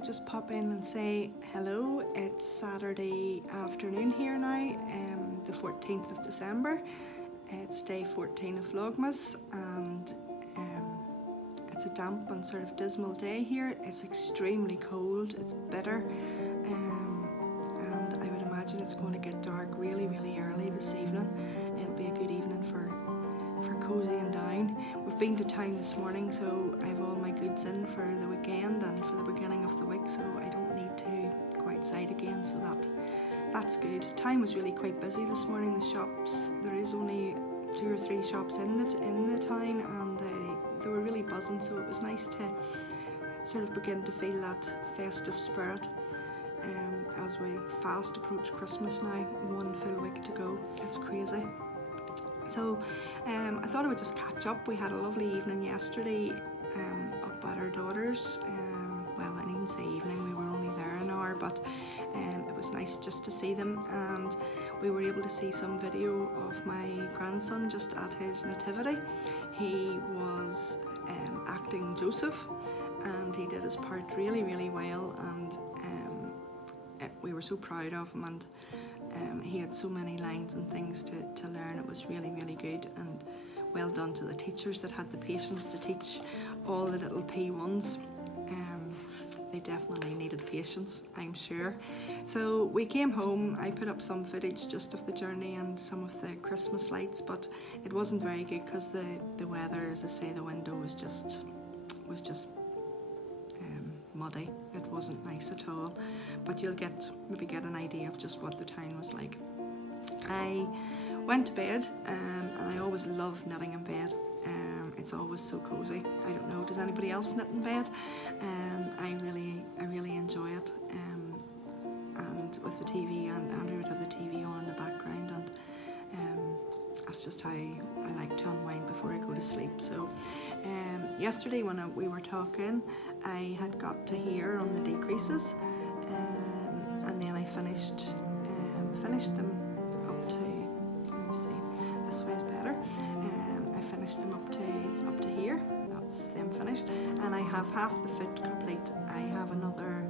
would just pop in and say hello. It's Saturday afternoon here now, the 14th of December. It's day 14 of Vlogmas, and it's a damp and sort of dismal day here. It's extremely cold, it's bitter, and I would imagine it's going to get dark really early this evening. It'll be a good evening for cozying down. We've been to town this morning, so I have all my goods in for the weekend and for the beginning of the week, so I don't need to go outside again, so that's good. Town was really quite busy this morning. The shops, there is only 2 or 3 shops in the town, and they were really buzzing, so it was nice to sort of begin to feel that festive spirit as we fast approach Christmas now. 1 full week to go. It's crazy. So I thought I would just catch up. We had a lovely evening yesterday up at our daughter's. Well, I needn't say evening, we were only there an hour, but it was nice just to see them, and we were able to see some video of my grandson just at his nativity. He was acting Joseph, and he did his part really well, and we were so proud of him, and he had so many lines and things to learn. It was really good, and well done to the teachers that had the patience to teach all the little P1s. They definitely needed patience, I'm sure. So we came home. I put up some footage just of the journey and some of the Christmas lights, but it wasn't very good because the weather, as I say, the window was just muddy. It wasn't nice at all, but you'll maybe get an idea of just what the town was like. I went to bed, and I always love knitting in bed. It's always so cozy. I don't know, does anybody else knit in bed? I really enjoy it. And with the TV, and Andrew would have the TV on in the background, and that's just how I like to unwind before I go to sleep. So yesterday when we were talking, I had got to here on the decreases, and then I finished them up to, let me see, this way is better. I finished them up to here. That's them finished, and I have half the foot complete. I have another,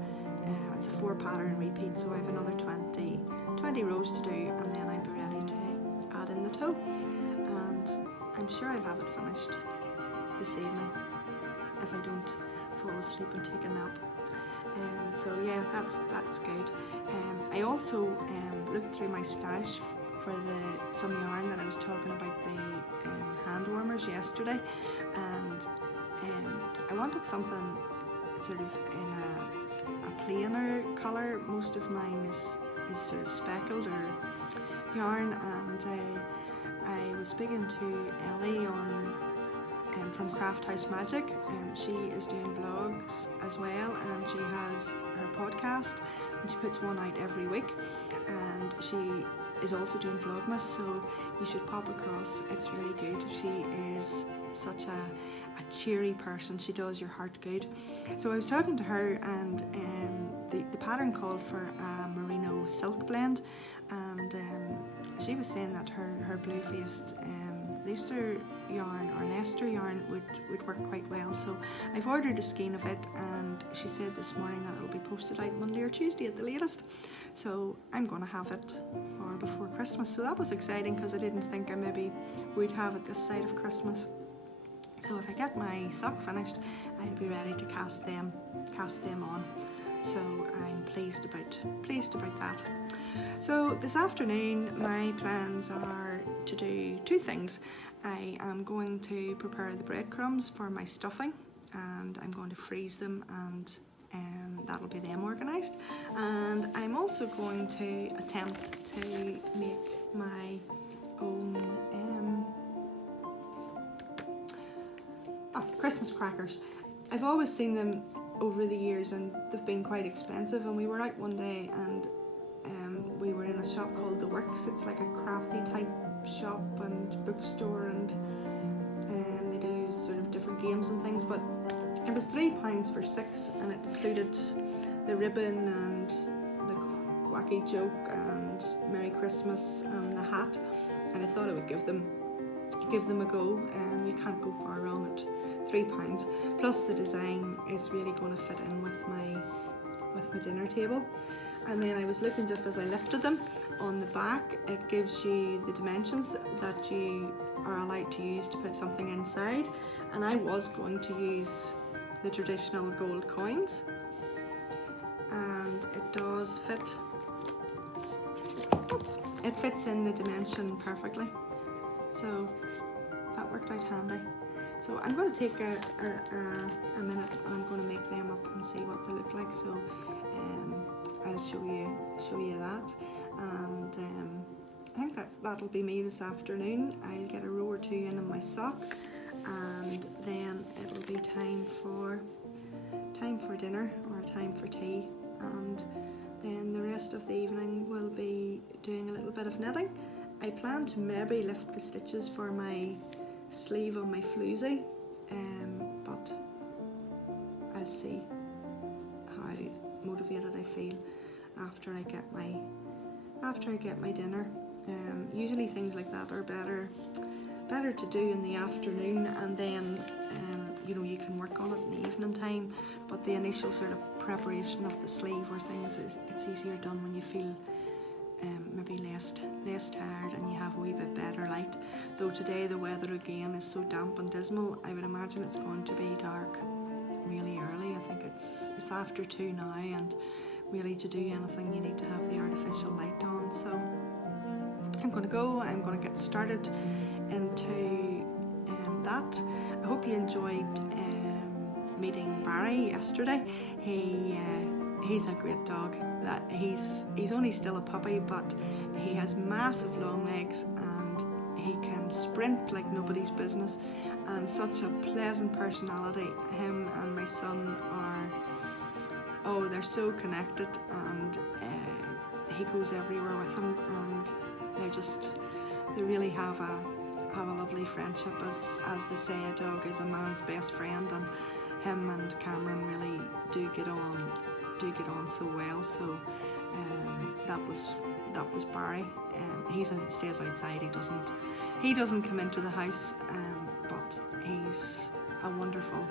it's a 4 pattern repeat, so I have another 20 rows to do, and then I'll be ready to add in the toe, and I'm sure I'll have it finished this evening if I don't fall asleep and take a nap. So yeah, that's good. I also looked through my stash for some yarn that I was talking about, the hand warmers yesterday, and I wanted something sort of in a plainer colour. Most of mine is sort of speckled or yarn, and I was speaking to Ellie from Craft House Magic. She is doing vlogs as well, and she has her podcast, and she puts one out every week, and she is also doing Vlogmas, so you should pop across. It's really good. She is such a cheery person. She does your heart good. So I was talking to her, and the pattern called for a merino silk blend, and she was saying that her blue-faced Leicester yarn or Leicester yarn would work quite well. So I've ordered a skein of it, and she said this morning that it'll be posted out Monday or Tuesday at the latest. So I'm going to have it for before Christmas. So that was exciting, because I didn't think I maybe would have it this side of Christmas. So if I get my sock finished, I'll be ready to cast them on. So I'm pleased about that. So this afternoon my plans are to do 2 things. I am going to prepare the breadcrumbs for my stuffing, and I'm going to freeze them, and that'll be them organised. And I'm also going to attempt to make my own Christmas crackers. I've always seen them over the years, and they've been quite expensive, and we were out one day, and we were in a shop called The Works. It's like a crafty type shop and bookstore, and they do sort of different games and things, but it was £3 for 6, and it included the ribbon and the wacky joke and Merry Christmas and the hat, and I thought I would give them a go. You can't go far wrong at £3, plus the design is really going to fit in with my with my dinner table. And then I was looking just as I lifted them on the back, it gives you the dimensions that you are allowed to use to put something inside. And I was going to use the traditional gold coins, and it does fit. Oops, it fits in the dimension perfectly, so that worked out handy. So I'm going to take a minute and I'm going to make them up and see what they look like. So I'll show you that, and I think that'll be me this afternoon. I'll get a row or two in my sock, and then it'll be time for dinner or time for tea, and then the rest of the evening will be doing a little bit of knitting. I plan to maybe lift the stitches for my sleeve on my floozy, but I'll see how motivated I feel after I get my dinner. Usually things like that are better to do in the afternoon, and then you know, you can work on it in the evening time, but the initial sort of preparation of the sleeve or things it's easier done when you feel maybe less tired and you have a wee bit better light. Though today the weather again is so damp and dismal, I would imagine it's going to be dark really early. I think it's after 2 now, and really to do anything you need to have the artificial light on. So I'm going to get started into that. I hope you enjoyed meeting Barry yesterday. He's a great dog. That he's only still a puppy, but he has massive long legs and he can sprint like nobody's business, and such a pleasant personality. Him and my son are, they're so connected, and he goes everywhere with him, and they really have a lovely friendship. As they say, a dog is a man's best friend, and him and Cameron really do get on so well. So that was Barry. He stays outside. He doesn't come into the house, but he's a wonderful,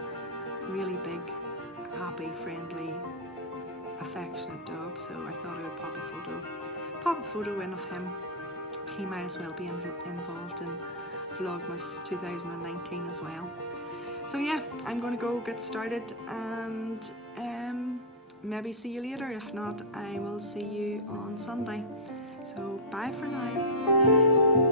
really big, happy, friendly, affectionate dog. So I thought I would pop a photo in of him. He might as well be involved in Vlogmas 2019 as well. So yeah, I'm going to go get started, and maybe see you later. If not, I will see you on Sunday. So bye for now.